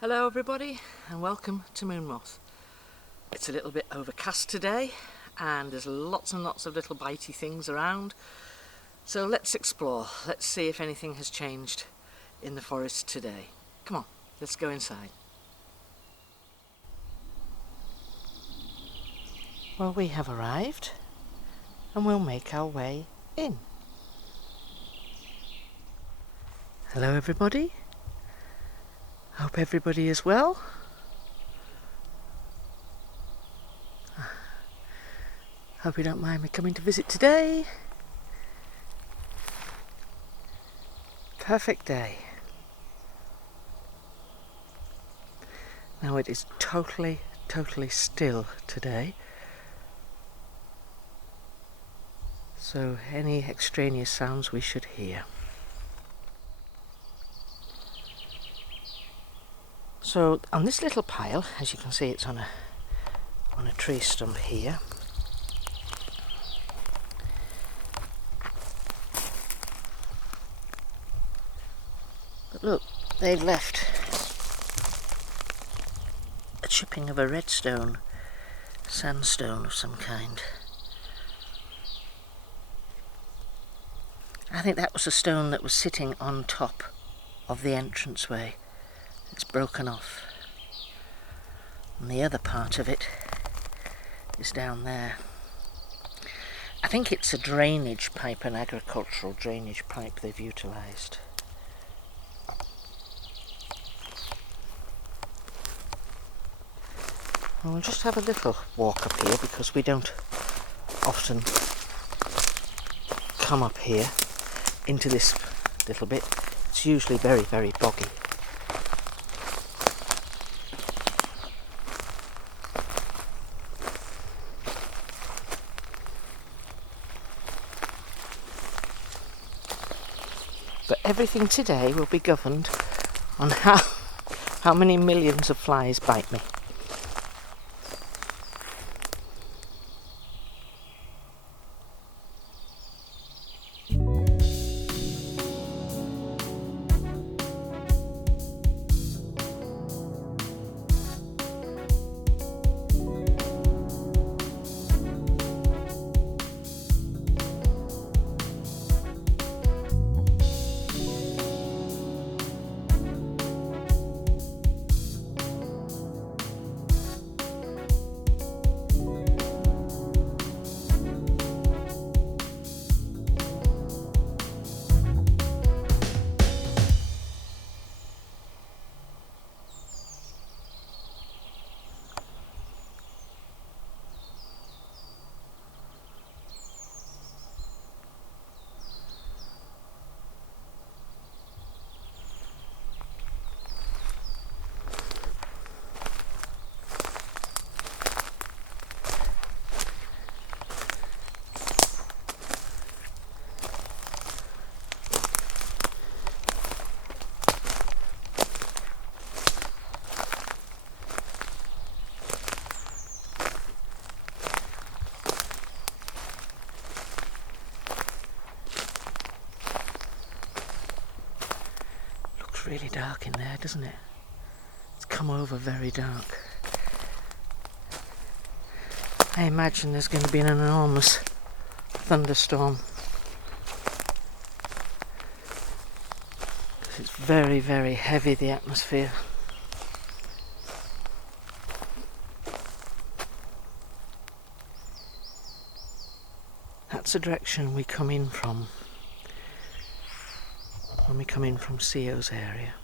Hello everybody and welcome to Moon Moth. It's a little bit overcast today and there's lots and lots of little bitey things around. So let's explore. Let's see if anything has changed in the forest today. Come on, let's go inside. Well, we have arrived and we'll make our way in. Hello everybody. Hope everybody is well. Hope you don't mind me coming to visit today. Perfect day. Now it is totally still today. So any extraneous sounds we should hear. So on this little pile, as you can see, it's on a tree stump here. But look, they've left a chipping of a redstone, sandstone of some kind. I think that was a stone that was sitting on top of the entranceway. It's broken off, and the other part of it is down there. I think it's a drainage pipe, an agricultural drainage pipe they've utilised. Well, we'll just have a little walk up here because we don't often come up here into this little bit. It's usually very boggy. But everything today will be governed on how many millions of flies bite me. Really dark in there, doesn't it? It's come over very dark. I imagine there's going to be an enormous thunderstorm. It's very, very heavy, the atmosphere. That's the direction we come in from when we come in from Sio's area.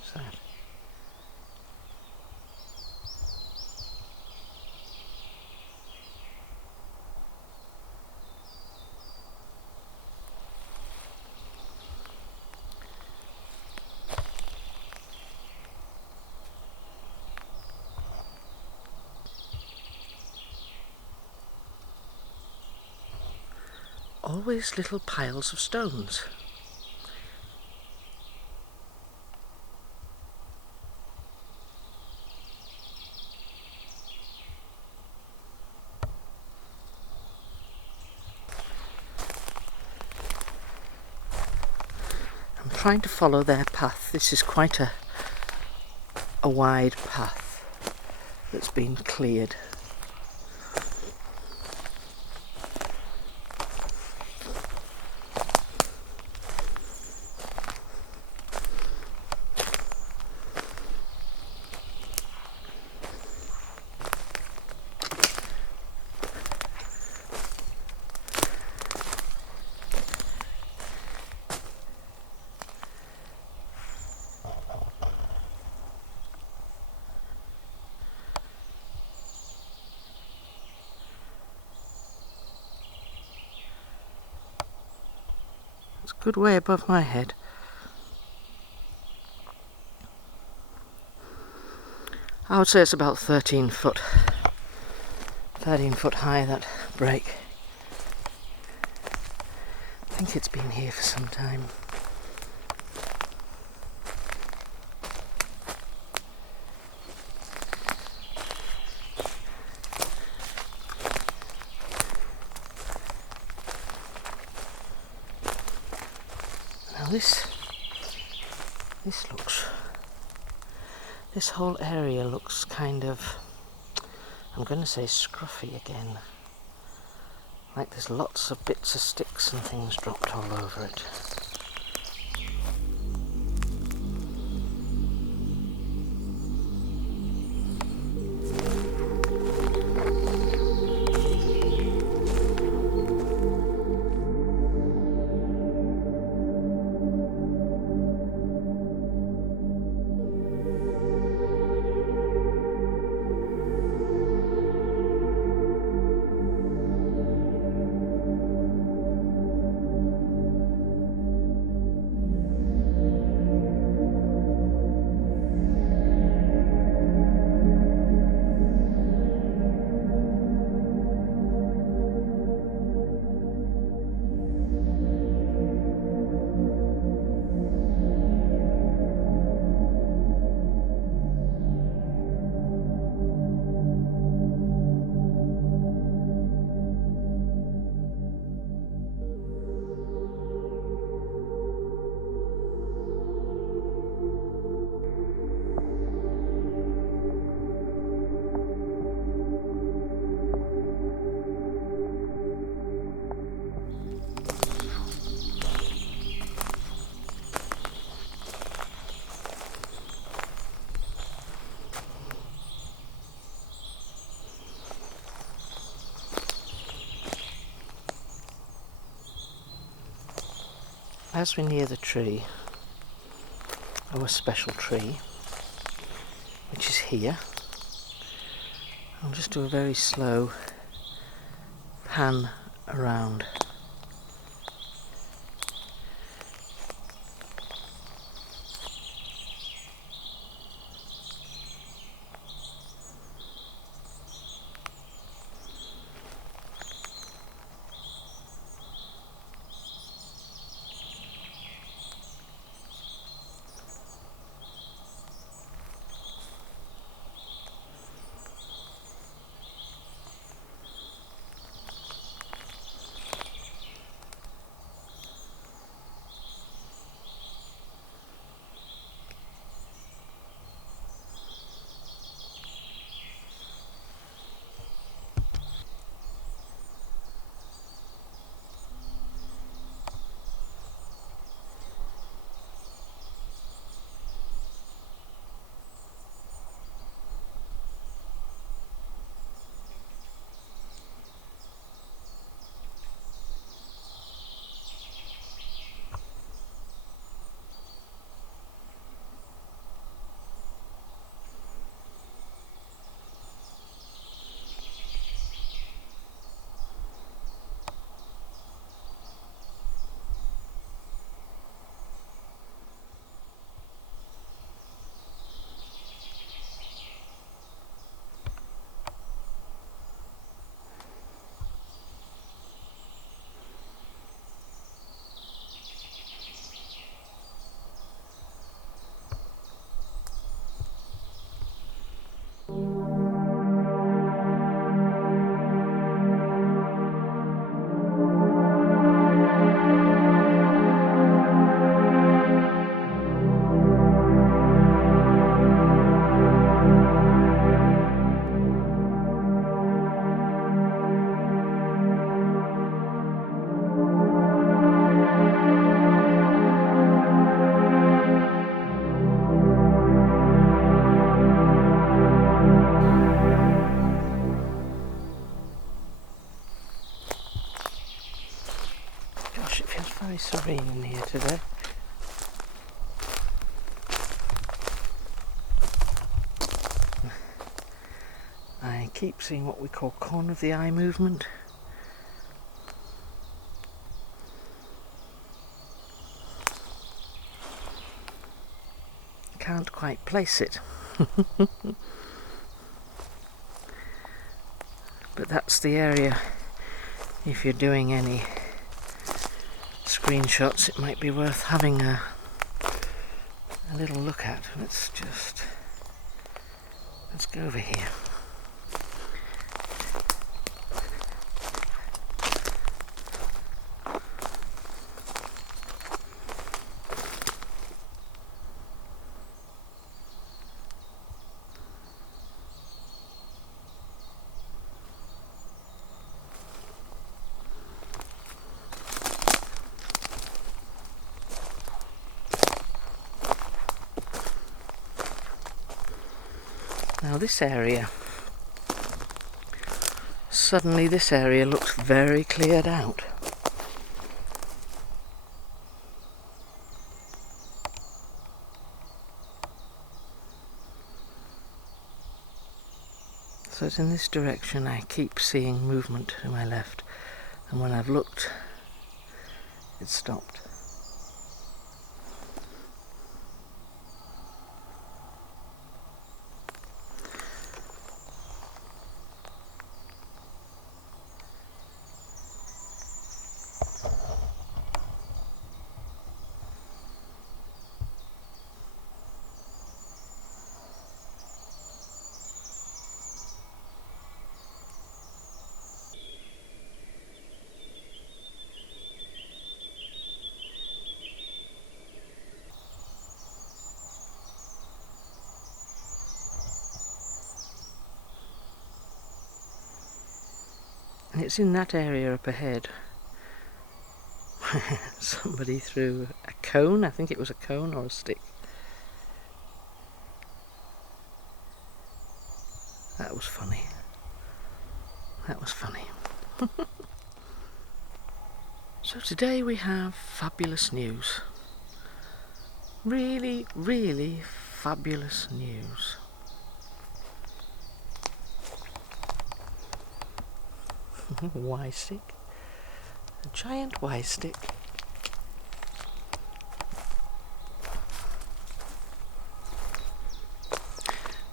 What's that? Always little piles of stones. I'm trying to follow their path. This is quite a wide path that's been cleared. It's a good way above my head. I would say it's about 13 foot high, that break. I think it's been here for some time. Now this whole area looks kind of, I'm going to say scruffy again. Like there's lots of bits of sticks and things dropped all over it. As we near the tree, our special tree, which is here. I'll just do a very slow pan around. Gosh, it feels very serene in here today. I keep seeing what we call corner of the eye movement. Can't quite place it. But that's the area, if you're doing any screenshots, it might be worth having a little look at. Let's go over here. Now this area, suddenly this area looks very cleared out. So it's in this direction. I keep seeing movement to my left, and when I've looked, it's stopped. And it's in that area up ahead. Somebody threw a cone, I think it was a cone or a stick. That was funny. That was funny. So today we have fabulous news. Really, really fabulous news. Y stick. A giant Y stick.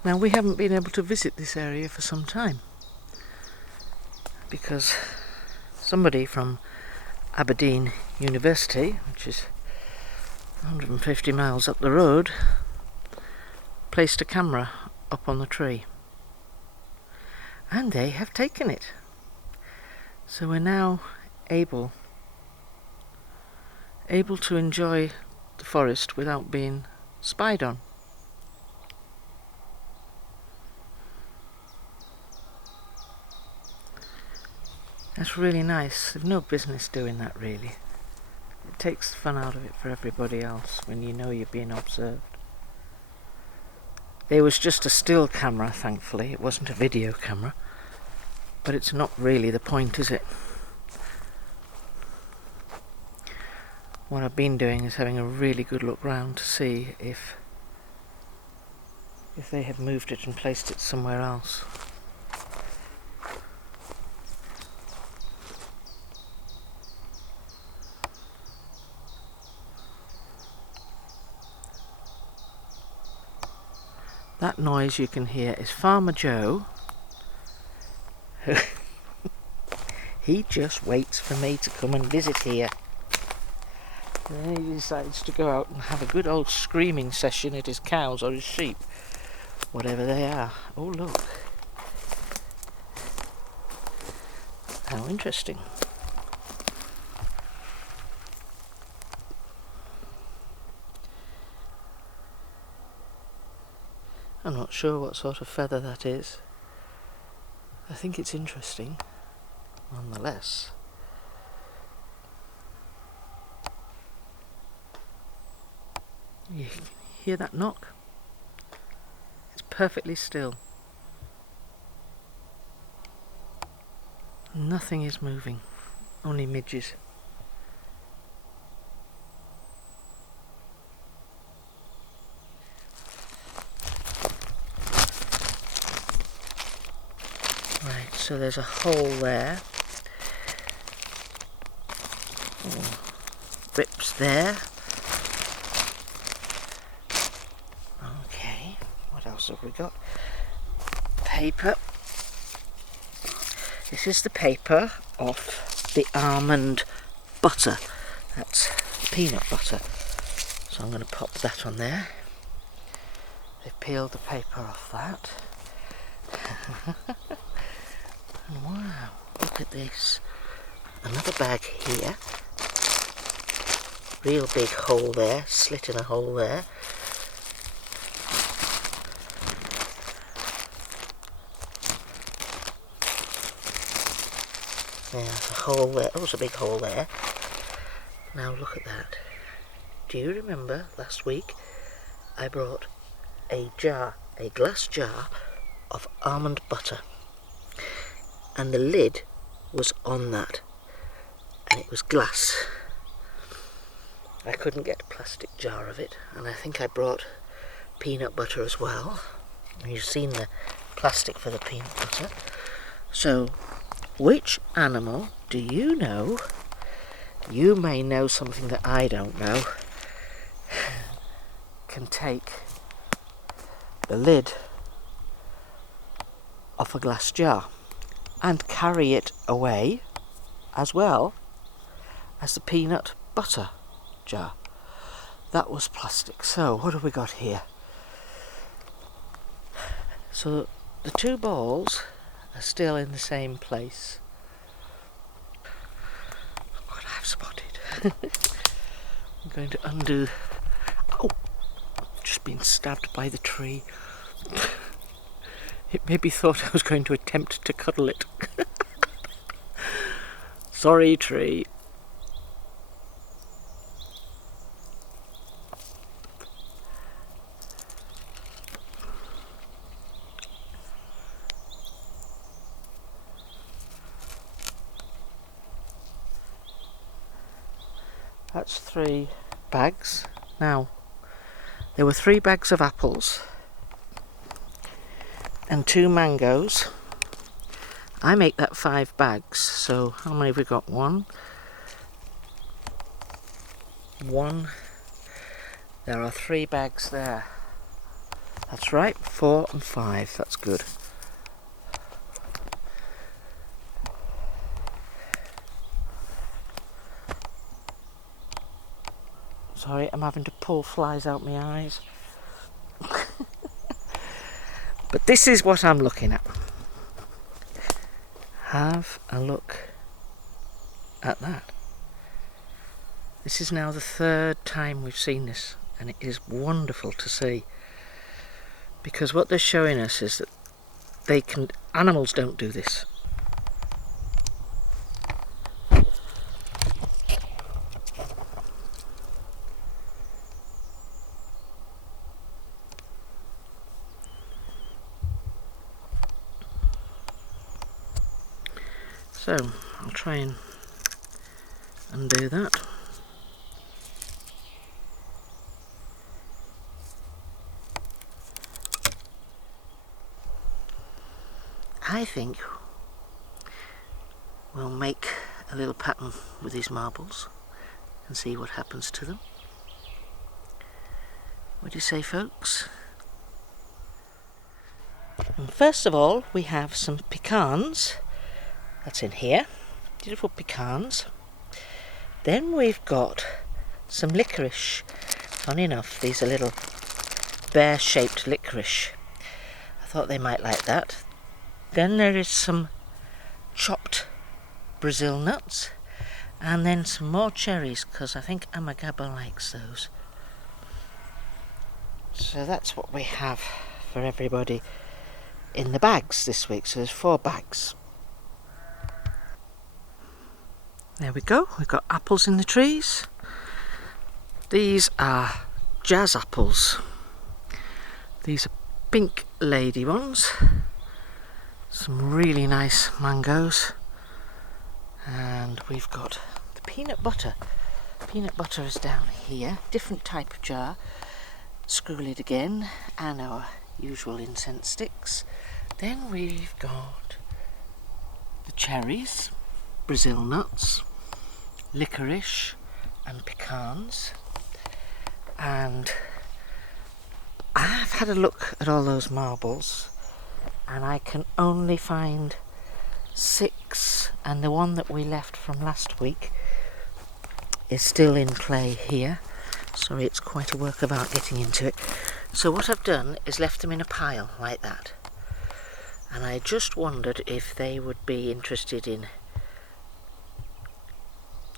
Now we haven't been able to visit this area for some time because somebody from Aberdeen University, which is 150 miles up the road, placed a camera up on the tree. And they have taken it. So we're now able to enjoy the forest without being spied on. That's really nice. They've no business doing that, really. It takes the fun out of it for everybody else when you know you're being observed. There was just a still camera, thankfully. It wasn't a video camera. But it's not really the point, is it? What I've been doing is having a really good look round to see if they have moved it and placed it somewhere else. That noise you can hear is Farmer Joe. He just waits for me to come and visit here. And he decides to go out and have a good old screaming session at his cows or his sheep, whatever they are. Oh, look. How interesting. I'm not sure what sort of feather that is. I think it's interesting, nonetheless. You can hear that knock? It's perfectly still. Nothing is moving, only midges. Right, so there's a hole there. Oh, rips there. Okay, what else have we got? Paper. This is the paper off the almond butter. That's peanut butter. So I'm going to pop that on there. They've peeled the paper off that. Wow, look at this. Another bag here. Real big hole there, slit in a hole there. There's a hole there. Oh, there's a big hole there. Now look at that. Do you remember last week I brought a glass jar of almond butter, and the lid was on that, and it was glass. I couldn't get a plastic jar of it, and I think I brought peanut butter as well. And you've seen the plastic for the peanut butter. So, which animal do you know? You may know something that I don't know. Can take the lid off a glass jar and carry it away as well as the peanut butter jar. That was plastic. So what have we got here? So the two balls are still in the same place. Look what I've spotted. I'm going to undo. Oh, I've just been stabbed by the tree. It maybe thought I was going to attempt to cuddle it. Sorry, tree. That's 3 bags. Now, there were 3 bags of apples and 2 mangoes I make that 5 bags, so how many have we got? One. There are 3 bags there. That's right, 4 and 5, that's good. Sorry, I'm having to pull flies out my eyes. But this is what I'm looking at. Have a look at that. This is now the 3rd time we've seen this, and it is wonderful to see. Because what they're showing us is that animals don't do this. So, I'll try and undo that. I think we'll make a little pattern with these marbles and see what happens to them. What do you say, folks? And first of all, we have some pecans. That's in here. Beautiful pecans. Then we've got some licorice. Funny enough, these are little bear-shaped licorice. I thought they might like that. Then there is some chopped Brazil nuts, and then some more cherries, because I think Amagaba likes those. So that's what we have for everybody in the bags this week. So there's 4 bags. There we go, we've got apples in the trees. These are jazz apples. These are pink lady ones. Some really nice mangoes. And we've got the peanut butter. Peanut butter is down here, different type of jar. Screw lid again, and our usual incense sticks. Then we've got the cherries, Brazil nuts, licorice and pecans, and I've had a look at all those marbles and I can only find 6, and the one that we left from last week is still in play here. Sorry, it's quite a work of art getting into it. So what I've done is left them in a pile like that, and I just wondered if they would be interested in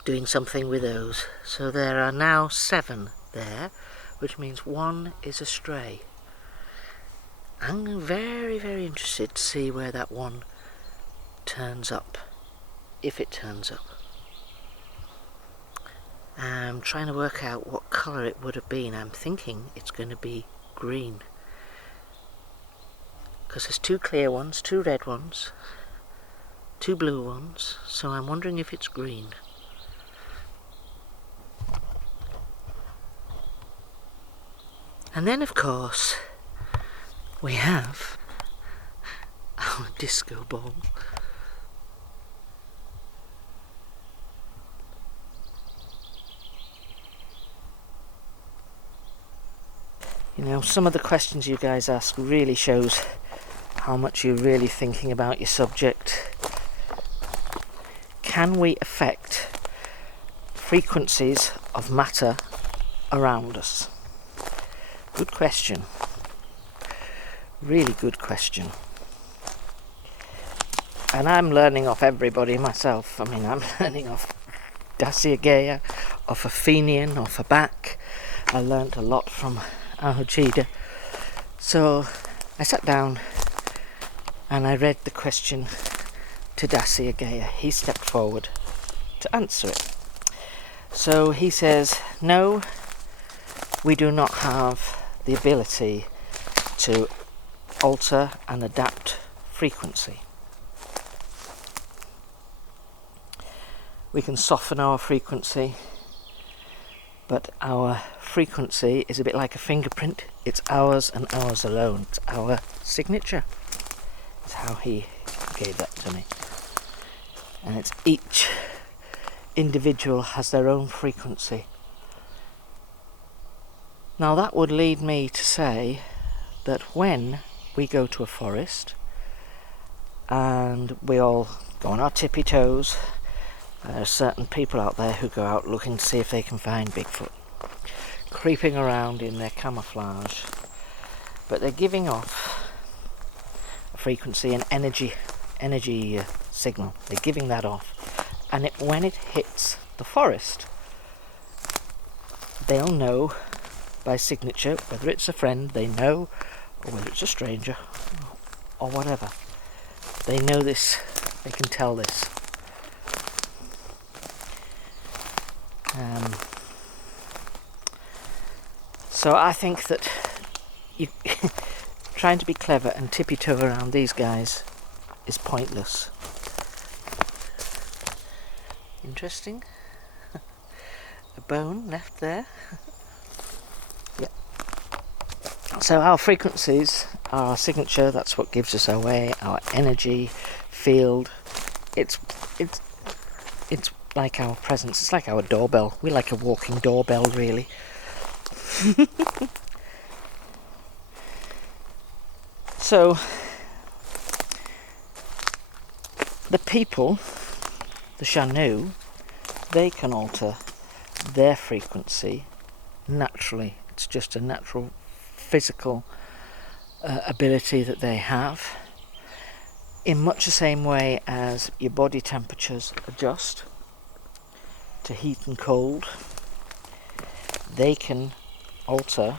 doing something with those. So there are now 7 there, which means 1 is a stray. I'm very, very interested to see where that one turns up, if it turns up. I'm trying to work out what colour it would have been. I'm thinking it's going to be green, because there's 2 clear ones, 2 red ones, 2 blue ones, so I'm wondering if it's green. And then, of course, we have our disco ball. You know, some of the questions you guys ask really shows how much you're really thinking about your subject. Can we affect frequencies of matter around us? Good question. Really good question. And I'm learning off everybody myself. I mean, I'm learning off Dacia Gaia, off a Fenian, off a back. I learnt a lot from Ahojida. So I sat down and I read the question to Dacia Gaia. He stepped forward to answer it. So he says, no, we do not have the ability to alter and adapt frequency. We can soften our frequency, but our frequency is a bit like a fingerprint. It's ours and ours alone. It's our signature. That's how he gave that to me. and it's each individual has their own frequency. Now that would lead me to say that when we go to a forest and we all go on our tippy toes, there are certain people out there who go out looking to see if they can find Bigfoot, creeping around in their camouflage, but they're giving off a frequency and energy signal. They're giving that off, and when it hits the forest, they'll know by signature whether it's a friend they know or whether it's a stranger or whatever. They know this, they can tell this. So I think that you trying to be clever and tippy-toe around these guys is pointless. Interesting. A bone left there. Yep. So our frequencies are our signature. That's what gives us our way, our energy field. It's like our presence. It's like our doorbell. We're like a walking doorbell, really. So the people, the Shanu, they can alter their frequency naturally. It's just a natural physical ability that they have, in much the same way as your body temperatures adjust to heat and cold. They can alter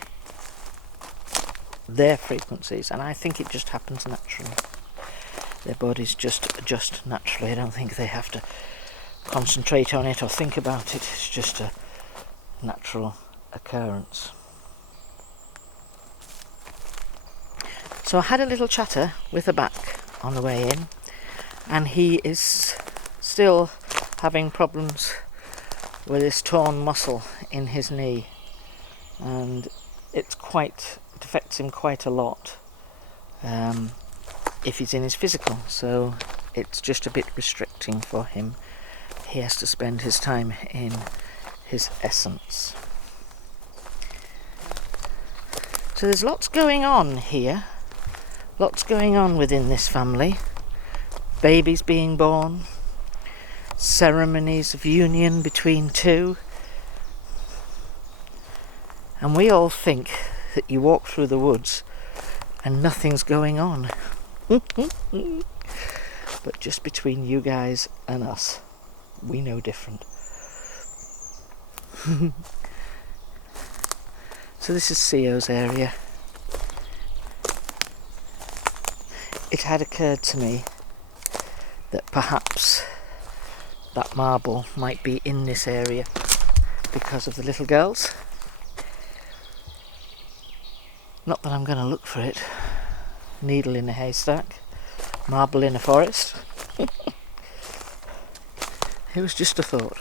their frequencies, and I think it just happens naturally. Their bodies just adjust naturally. I don't think they have to concentrate on it or think about it. It's just a natural occurrence. So I had a little chatter with the back on the way in, and he is still having problems with this torn muscle in his knee, and it affects him quite a lot if he's in his physical, so it's just a bit restricting for him. He has to spend his time in his essence. So there's lots going on here, lots going on within this family. Babies being born, ceremonies of union between two, and we all think that you walk through the woods and nothing's going on. But just between you guys and us, we know different. So this is Sio's area. It had occurred to me that perhaps that marble might be in this area because of the little girls. Not that I'm going to look for it. Needle in a haystack, marble in a forest. It was just a thought.